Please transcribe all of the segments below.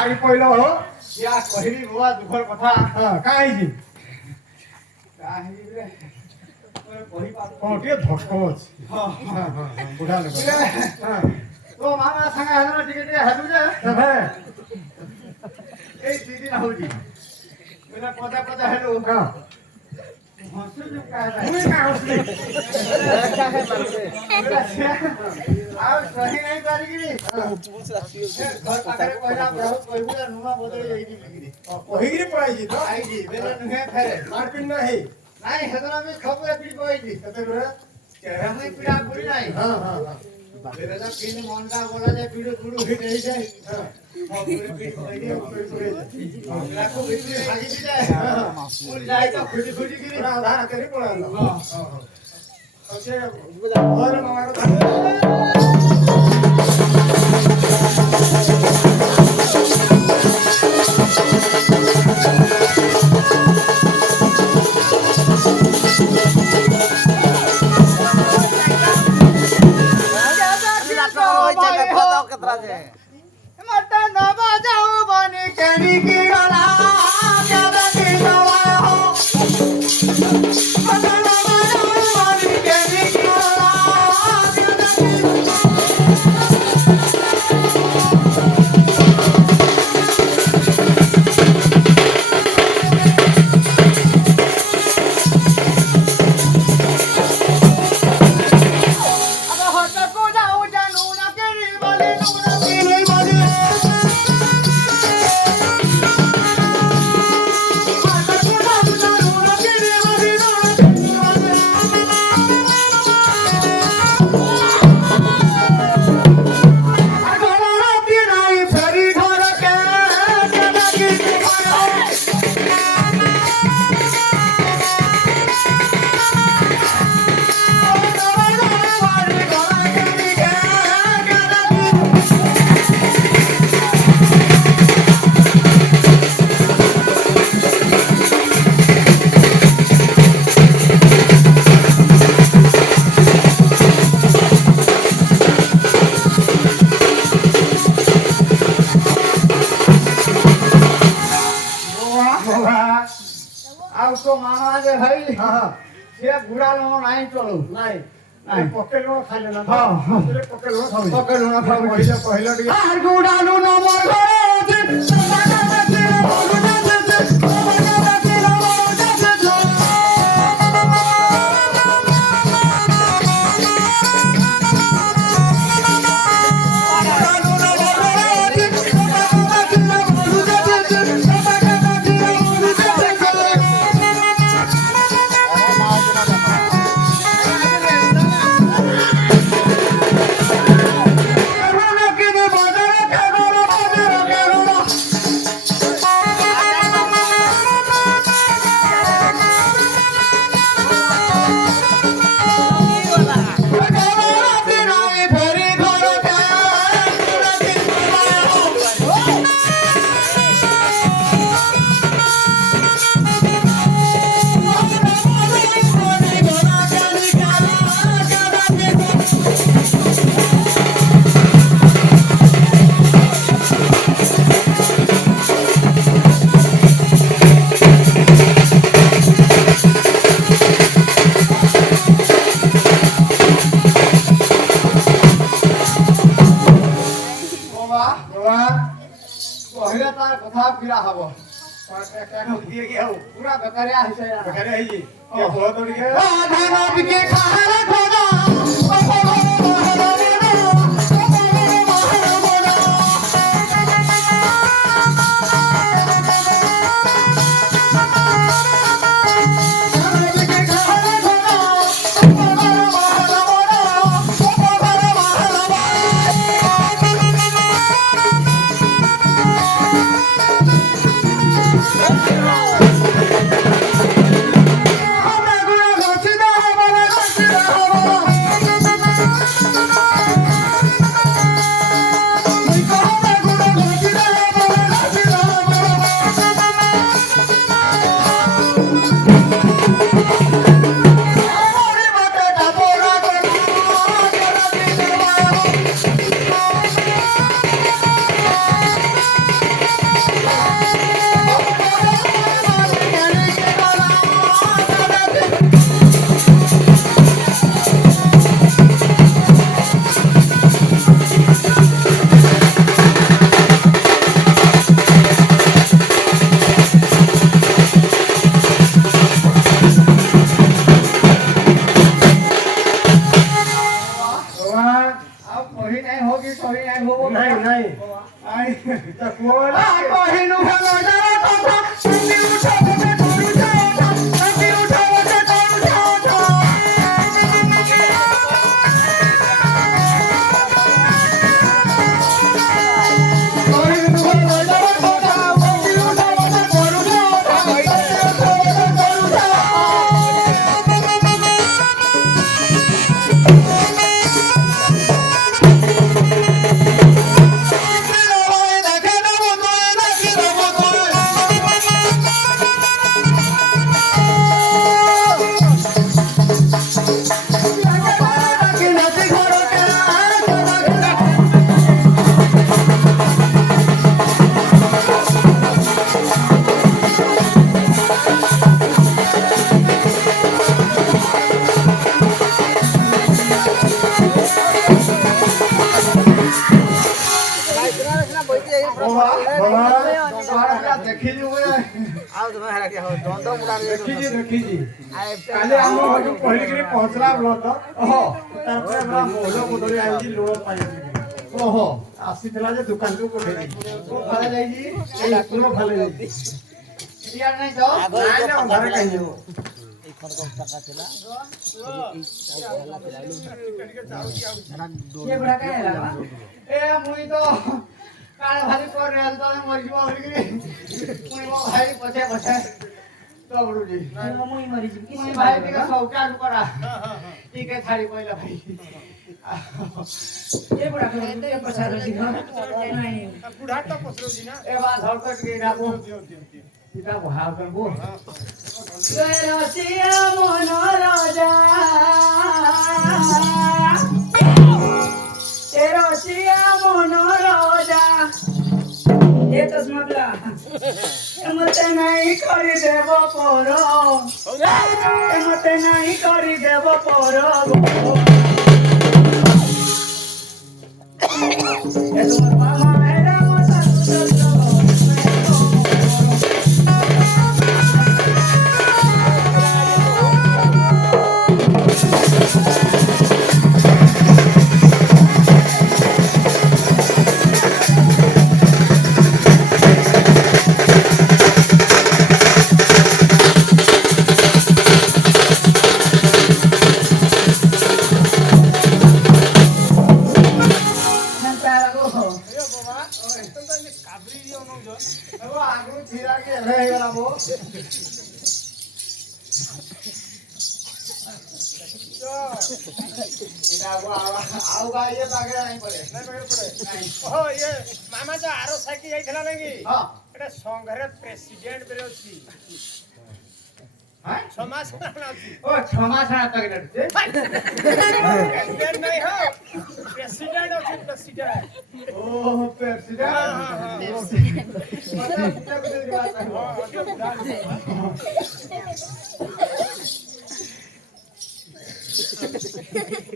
भाग पहिलो हो या कहली बुआ दुखर कथा हां काहे जी काहे रे कहि पात कोटिए धक्को अछि हां हां हां बुढ़ा लोग हां तो मामा संगे हनो टिके हेलु जे तबे ए दीदी होजी मेरा पता पता हेलु हां हंसु जो काहे मुई का हंसले काहे मारबे आ सही नहीं पारिगिरी घर पाखरे कहला बहुत कहबुला नुमा बदले जाई दी पहिरी पड़ाई जी तो आई जी बेला नुहे फेरे मारपिन नहीं नहीं हेदरा में खबर पी पई जी कते करे केरा में पीड़ा पड़ी नहीं हां हां हां बेला किन मन का बोला जाए पीड़ो गुरु ही नहीं जाए हां खबर पी पई जी हमरा को बिजली भागी दी जाए उन जाए तो खुदी खुदी गिरी आधार करी पड़ा हां हां अच्छे और मारो मत न बजाओ बनी करी की गला ज्यादा की दवा हो मत न बजाओ बनी करी की गला ज्यादा की अब हट को जाओ जानू ना करी वाली नूना की नहीं वाली अब तो मामा जे है हां से बुढ़ा लोग नहीं चलो नहीं नहीं पकेल लो खा लेना हां हां पकेल लो खाओ पकड़ लो ना खाओ पहले पहले टिके आर गुडालू न मोर तार कथा फिरा हबो दिए गया हो पूरा बकरिया हिसे करे है जी क्या बहुत बड़ी है धाना बिके खाना खोदा I'm not gonna go to the कहीं नहीं होगी कहीं नहीं हो नहीं नहीं आई तो कोल कहीं नु भालो जाओ तो सुनी उठो बटे करू जाओ सुनी उठो बटे करू जाओ कहीं नु भालो जाओ तो सुनी उठो बटे करू देखी काले हम जो पहले के पहुंचला बोल तो ओहो तारपरे हमरा मोहलो बदली आइ लोन पाइ ओहो आसीतला जे दुकान को कोठे ओ भाले जाई जी ए कोनो भाले जाई यार नहीं तो आगे अंधारे कहि हो एक फोन को टका चला ये बड़ा का है ए मुई तो काले भारी कर रहल तो मर जीवा होली के मुई मो भाई पछे पछे तो बड़ू जी मुई मरी जी मुई भाई के सौका करा ठीक है थारी पहिला भाई ये बड़ा के पछार जी नहीं बुढ़ा तो पछरो जी ना ए बात हड़कट के राखो सीता भाव करबो रसिया मन राजा ए रसिया मन राजा ये तो समझला मते नहीं करी देव परो मते नहीं करी देव परो ये तुम्हार मामा मेरा मत मामा जो आरो साइकी जाइथला नेगी हां एटा संघरे प्रेसिडेंट बेरोसी हां समाज नाची ओ समाज ना तक नडते प्रेसिडेंट नहीं हो प्रेसिडेंट हो प्रेसिडेंट ओ प्रेसिडेंट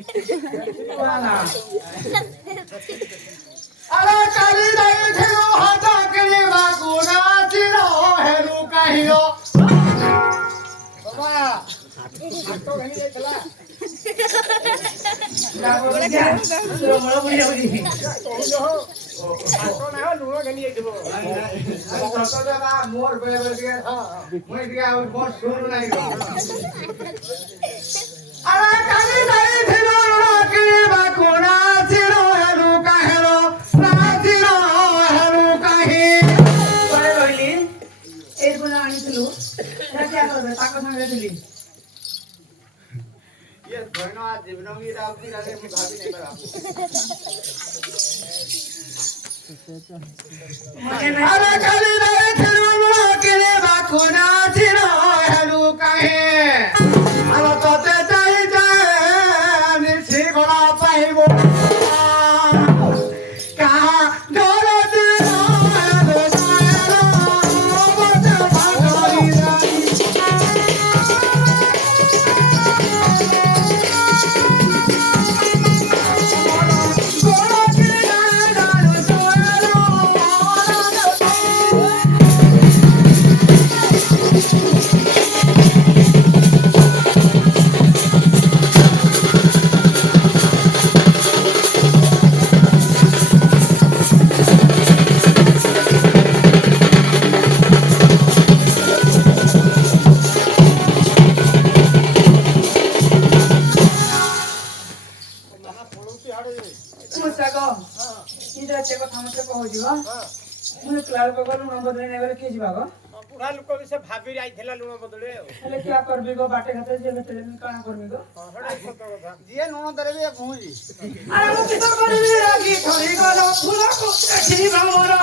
वाला अरे काली नहीं थियो हाथा के बागुना चिरो हेरु कहियो बाबा तो घनी जाइथला ना बोले क्या तो बड़ा बढ़िया बढ़िया तो ना हो लुणो घनी जाइथबो तो बा मोर बेले बेले के हां मोय दिया बहुत सुर नहीं अरे काली नहीं थियो के बागुना चिरो हेरु कहियो ये धोइनो आज जीवनोगी रावती राले मु भाभी नहीं बरा अरे काली नहीं थियो के बागुना चिरो हेरु कहे अब तो ते जाई जाए निसी घोड़ा पाइबो कहां डोरो दिनो हेरु सारो बत भागरी रानी गोरा के डालो सोरो मुसाग इटा ते कथा मते कहू जीवा मुझे क्लाउड को लुण बदले ने गले के जीवा गो बुढ़ा लोक भी से भाभी आइथिला लुण बदले हेले क्या करबी गो बाटे खाते जे बेटे काना करबी गो हड़ा सत कथा जिए नुण दरे भी पहुंची अरे मु कितो करबी रागी थोड़ी गलो फूल को की भमरा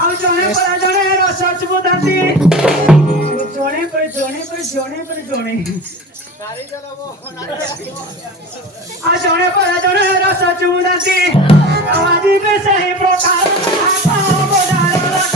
आ जणे रस बुदाती जणे नारी जलबो आ जणे रस बुदाती आवाजी पे सही प्रकार आता बजार रस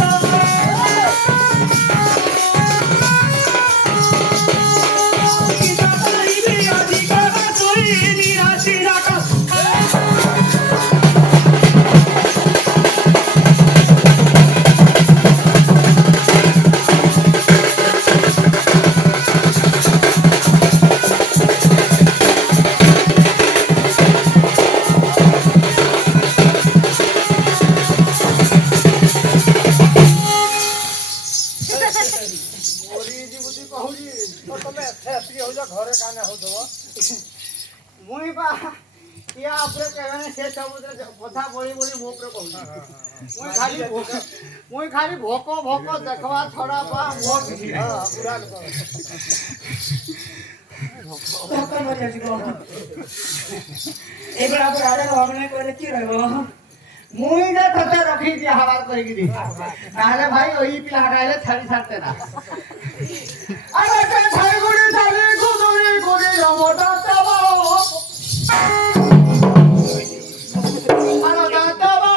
घरे काने हो दो मुई बा या अपने कहने से समुद्र कथा बोली बोली मो पर कहू मुई खाली भोको भोको देखवा छोड़ा पा मो बुढ़ा लोक कौन बजा जी गो ए बड़ा बड़ा भावना करे की रहबो मुई ना तते रखी दिया हवार करी दी नाले भाई ओही पिला हटाइले छाड़ी छाड़ते ना अरे के भाई गुड़ी साले गुड़ी रमोटा तबो अरे तबो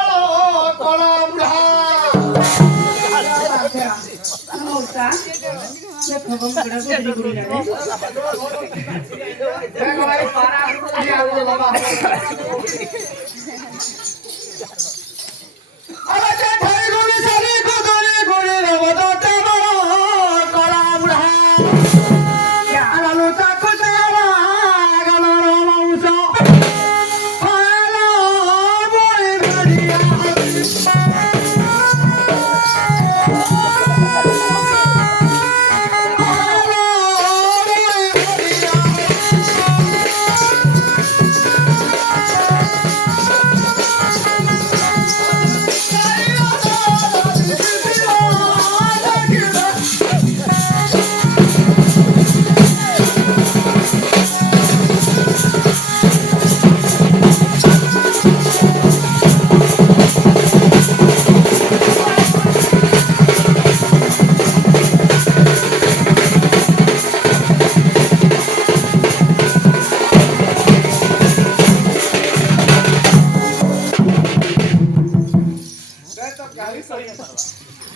कलम ढा मुसा ये खबर बड़ा गुड़ी जाने देख भाई पारा ये आगे बाबा अरे के भाई गुड़ी साले गुड़ी रमोटा तबो कलम ढा अरे लोटा कुचावा गलो रोमाउसो हेलो बोल बढ़िया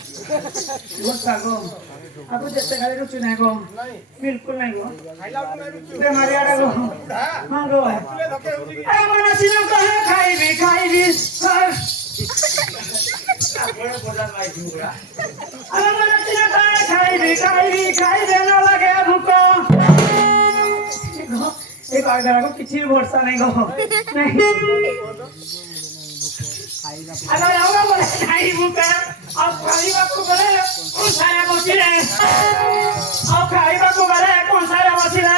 मुसा गो अब जैसे खाली रुचि नहीं गो बिल्कुल नहीं गो खाइला को रुचि बेमारी आड़ा गो बुढ़ा हां गो तुले धके होजी की ए मना सिनो कहे खाई भी बड़े बजार लाई पूरा अरे मना सिनो कहे खाई देना लगे भूको एक आगरा को किसी भरोसा नहीं गो नहीं अगर आओ बोले खाई भूका अब खाई बाकू बोले कौन सारा बची रे अब खाई बाकू बोले कौन सारा बची रे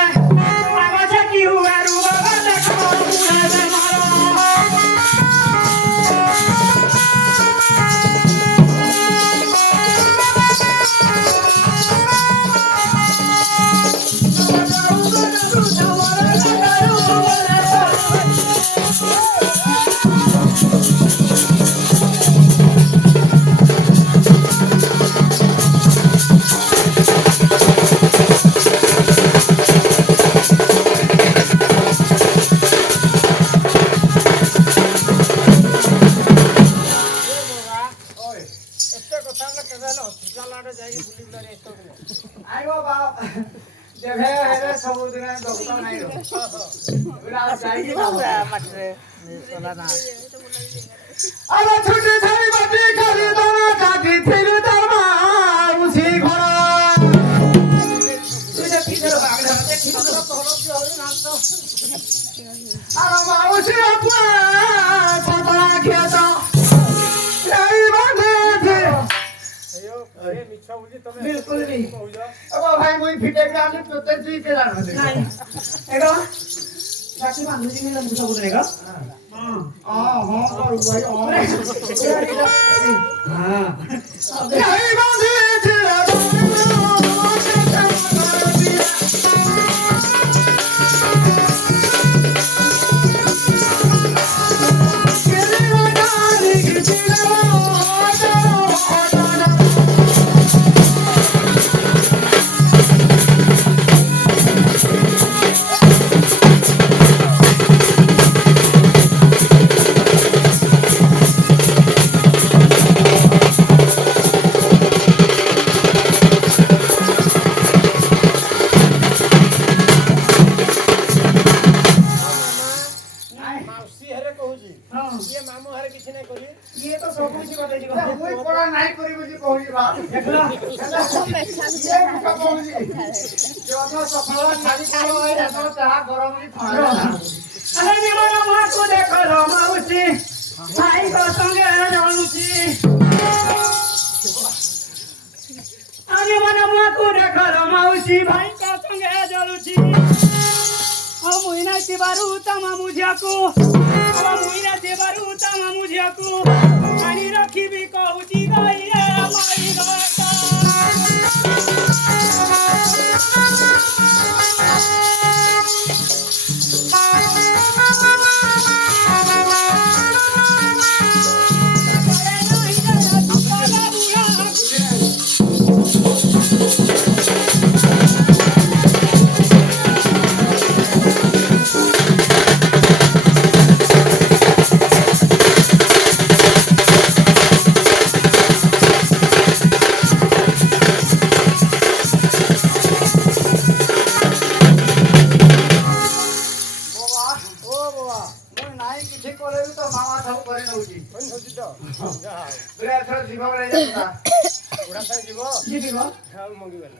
आवाज की हुआ रुआ देखो पूरा दे मारो एते कथा न केवेला हॉस्पिटल आडे जाई बुली बुली एतो आइगो बाप देखे हेरे समुद्र में डॉक्टर नहीं रो उड़ा जाएगी बाबा मटरे सोला ना अरे छुट्टी छाड़ी बाटी खाली दाना काटी फिर दमा उसी घोड़ा तुझे पीछे भाग रहा है देखी तो तोरो की होई ना तो अरे माउसी अपना छतरा खेता नहीं बांधे थे अयो ए मिछा बुझी तमे बिल्कुल नहीं कहू जा अब भाई मुई फिटे ग्राम में तो तेजी के लानो दे नहीं एगो राखी बांधूची मी लंबू सबूत रे का हां करू भाई हां नहीं बांधे तेरा ମାଉସୀ ହେରେ କହୁଛି ହଁ ଇଏ ମାମୁଁ ହେରେ କିଛି ନାହିଁ କରି ଇଏ ତ ସବୁ କିଛି କଥା ଯିବ मुई पड़ा नहीं करी बुझी कहली बा देखला ये का कहली जो तो सफल छाड़ी करो है तो चाह गरम नहीं खाना अरे निमन माको देखलो माउसी भाई को संगे जानुची अरे मन माको देखलो माउसी भाई को संगे जानुची ओ मुइना तिबारु तमा मुझियाको ओ मुइना तिबारु तमा मुझियाको पानी रखिबी कहूची गइया माई गता କଣ ହଉଛି ତ ଯାହା ବୁଢ଼ା ସାଙ୍ଗେ ଯିବ ଆଉ ମଙ୍ଗିଗଲା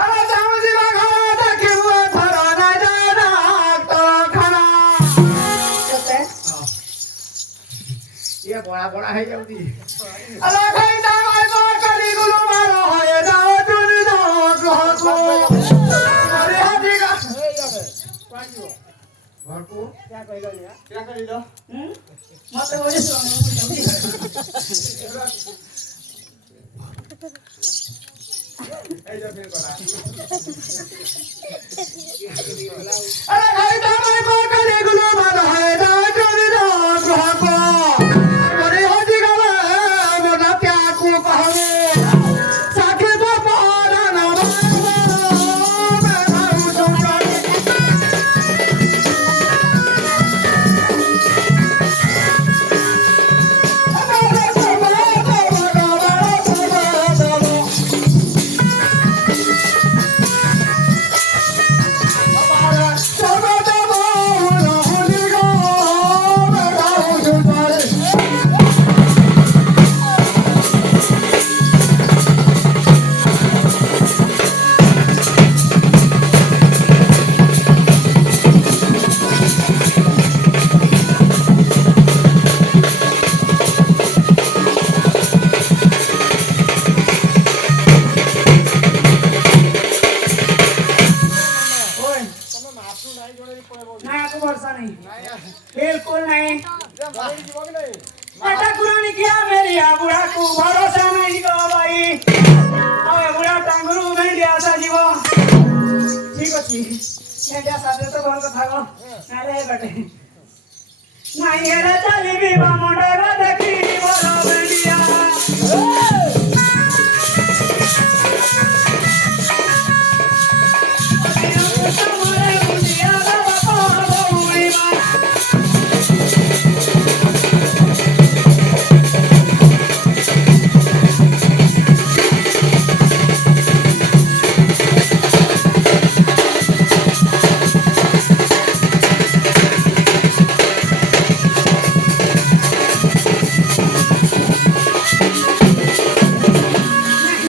अरे जाऊं जी घर देखे वो थरा ना जाना तो खाना ये बड़ा है जल्दी अरे भाई दाई तो करी गुलो मारो है जाओ तुम जाओ को अरे हाथी का घर को क्या କହିଲ ନିଆ क्या करी लो मत बोले ऐ जो फिर करा अरे भाई दाई तो करी गुलो मारो है जाओ तुम जाओ को अरे हाथी का बोला क्या को कहो साके बाबा ना ତମେ ମାସୁ ନାହିଁ ଜଣେ ବି ପଳେଇବ ना को भरोसा नहीं बिल्कुल नहीं ବାହାରି ଯିବ କି ନାହିଁ बेटा कुरानी किया मेरी बुढ़ा को भरोसा नहीं गो भाई अब बुढ़ा टांगरू भेंडिया सा जीव ठीक अछि भेंडिया साथे तो घर कथा गो ना रे बेटे नहीं हेरे चली भी बामंडर देखी